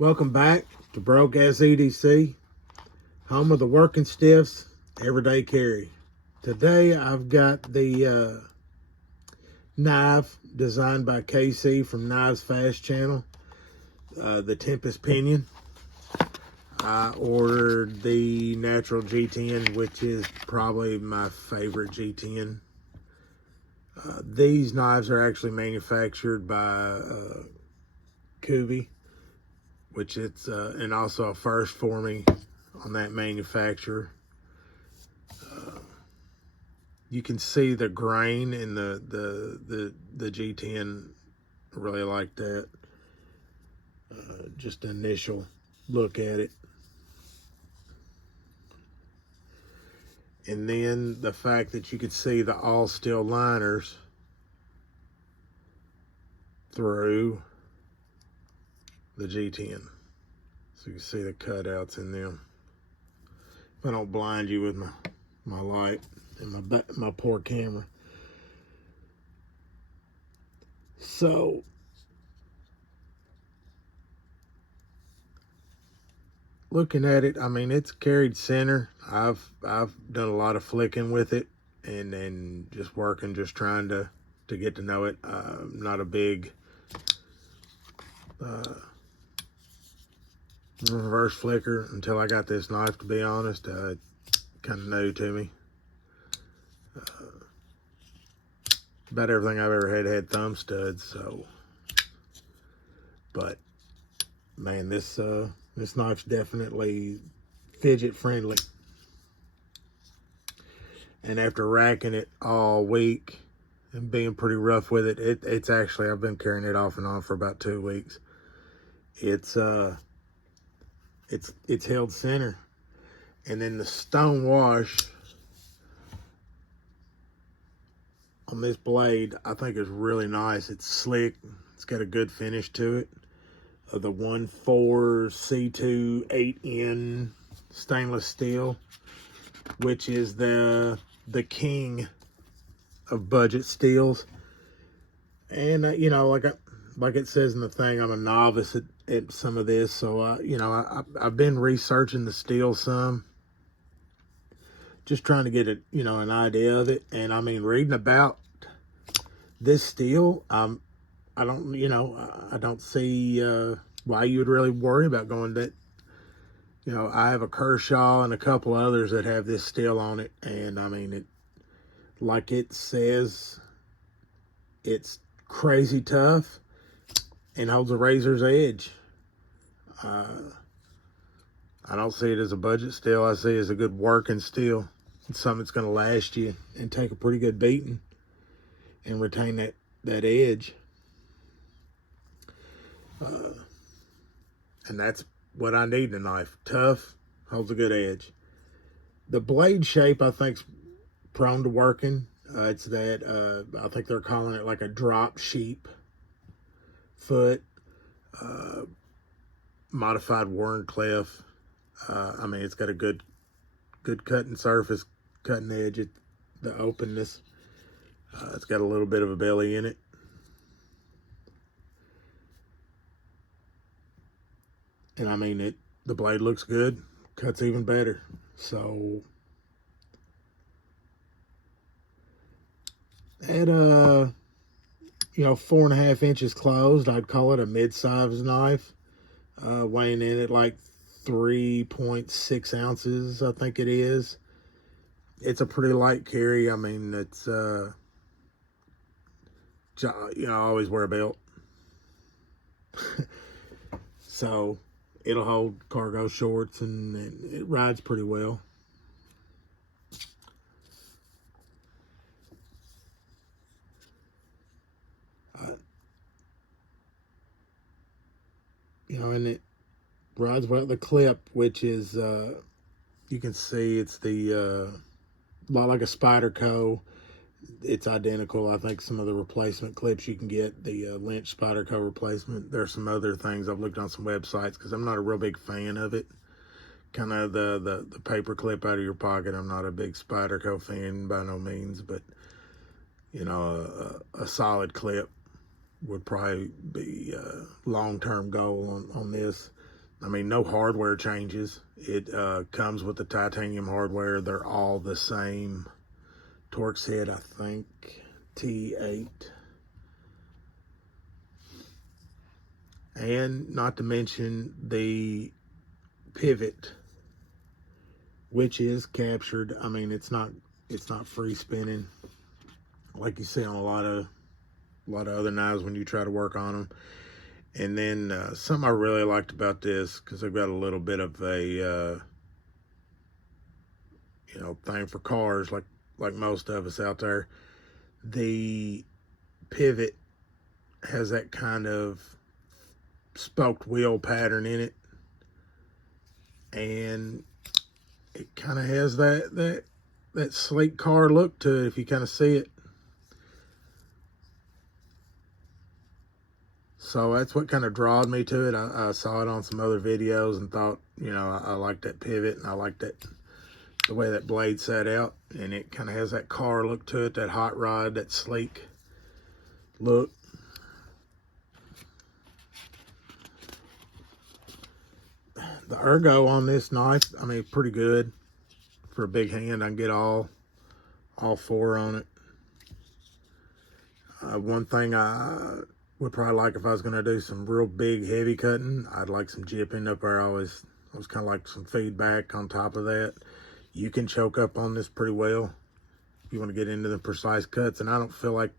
Welcome back to Broke Ass EDC, home of the working stiffs, everyday carry. Today I've got the knife designed by KC from Knives Fast Channel, the Tempest Pinion. I ordered the natural G10, which is probably my favorite G10. These knives are actually manufactured by Kubi, which it's and also a first for me on that manufacturer. You can see the grain in the G10. I really like that. Just an initial look at it. And then the fact that you could see the all steel liners through the G10. So you can see the cutouts in them. If I don't blind you with my light and my poor camera. So looking at it, I mean, it's carried center. I've done a lot of flicking with it and then just working, just trying to get to know it. I'm not a big reverse flicker until I got this knife, to be honest. Kind of new to me. About everything I've ever had thumb studs, so. But man, this knife's definitely fidget friendly. And after racking it all week and being pretty rough with it, it's actually, I've been carrying it off and on for about 2 weeks. It's held center. And then the stone wash on this blade, I think, is really nice. It's slick. It's got a good finish to it. The 1.4 C2 8N stainless steel, which is the king of budget steels. And you know, like it says in the thing, I'm a novice at some of this, so you know, I've been researching the steel some, just trying to get an idea of it. And I mean, reading about this steel, I don't see why you would really worry about going that. You know, I have a Kershaw and a couple others that have this steel on it, and I mean, like it says, it's crazy tough and holds a razor's edge. I don't see it as a budget steel. I see it as a good working steel. It's something that's going to last you and take a pretty good beating and retain that edge. And that's what I need in a knife. Tough, holds a good edge. The blade shape, I think, is prone to working. It's that, I think they're calling it like a drop sheep foot, modified Warncliffe. I mean, it's got a good cutting surface, cutting edge, the openness. It's got a little bit of a belly in it. And I mean, the blade looks good, cuts even better. So at 4.5 inches closed, I'd call it a mid-sized knife, weighing in at like 3.6 ounces, I think it is. It's a pretty light carry. I mean, it's I always wear a belt. So it'll hold cargo shorts, and it rides pretty well. And it rides well. The clip, which is, you can see it's a lot like a Spyderco. It's identical. I think some of the replacement clips you can get, the Lynch Spyderco replacement. There's some other things I've looked on some websites because I'm not a real big fan of it. Kind of the paper clip out of your pocket. I'm not a big Spyderco fan by no means, but a solid clip would probably be a long-term goal on this. I mean, no hardware changes. It comes with the titanium hardware. They're all the same Torx head, I think, T8. And not to mention the pivot, which is captured. I mean, it's not free spinning like you see on a lot of other knives when you try to work on them. And then something I really liked about this, because I've got a little bit of a thing for cars, like most of us out there. The pivot has that kind of spoked wheel pattern in it, and it kind of has that sleek car look to it if you kind of see it. So that's what kind of drawed me to it. I saw it on some other videos and thought, I like that pivot, and I like the way that blade sat out, and it kind of has that car look to it, that hot rod, that sleek look. The ergo on this knife, I mean, pretty good for a big hand. I can get all four on it. One thing I would probably like, if I was going to do some real big heavy cutting, I'd like some jipping up there. I was kind of like some feedback on top of that. You can choke up on this pretty well if you want to get into the precise cuts, and I don't feel like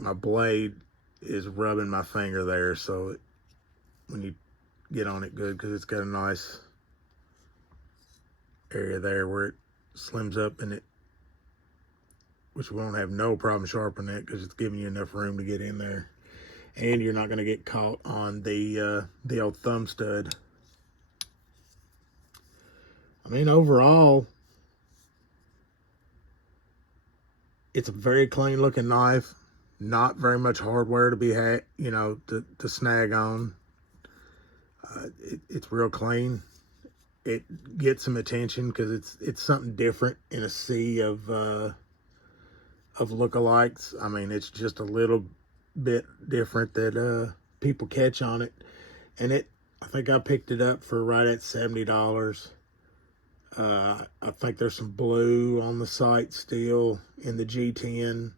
my blade is rubbing my finger there. So when you get on it good, because it's got a nice area there where it slims up, and which we won't have no problem sharpening it, because it's giving you enough room to get in there, and you're not going to get caught on the old thumb stud. I mean, overall, it's a very clean looking knife. Not very much hardware to be to snag on. It's real clean. It gets some attention because it's something different in a sea of lookalikes. I mean, it's just a little bit different that people catch on it. And I think I picked it up for right at $70. I think there's some blue on the site still in the G10,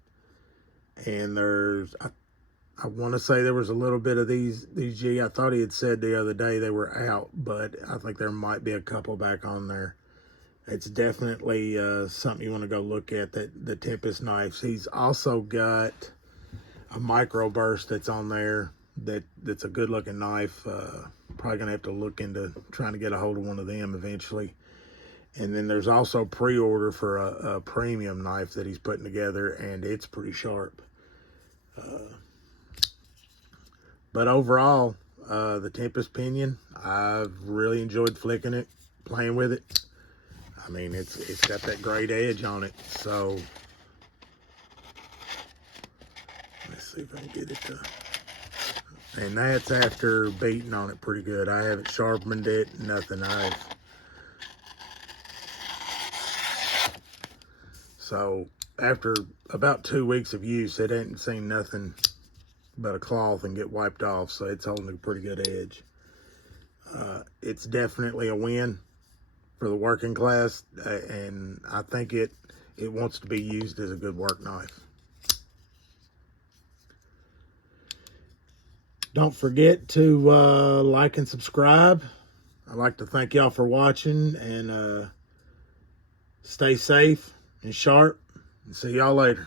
and I want to say there was a little bit of these G. I thought he had said the other day they were out, but I think there might be a couple back on there. It's definitely something you want to go look at, the Tempest knives. He's also got a microburst that's on there that's a good looking knife. Probably gonna have to look into trying to get a hold of one of them eventually. And then there's also pre-order for a premium knife that he's putting together, and it's pretty sharp. But overall, the Tempest Pinion, I've really enjoyed flicking it, playing with it. I mean, it's got that great edge on it. So let's see if I can get it to. And that's after beating on it pretty good. I haven't sharpened it, nothing. So after about 2 weeks of use, it ain't seen nothing but a cloth and get wiped off. So it's holding a pretty good edge. It's definitely a win for the working class, and I think it wants to be used as a good work knife. Don't forget to like and subscribe. I'd like to thank y'all for watching, and stay safe and sharp, and see y'all later.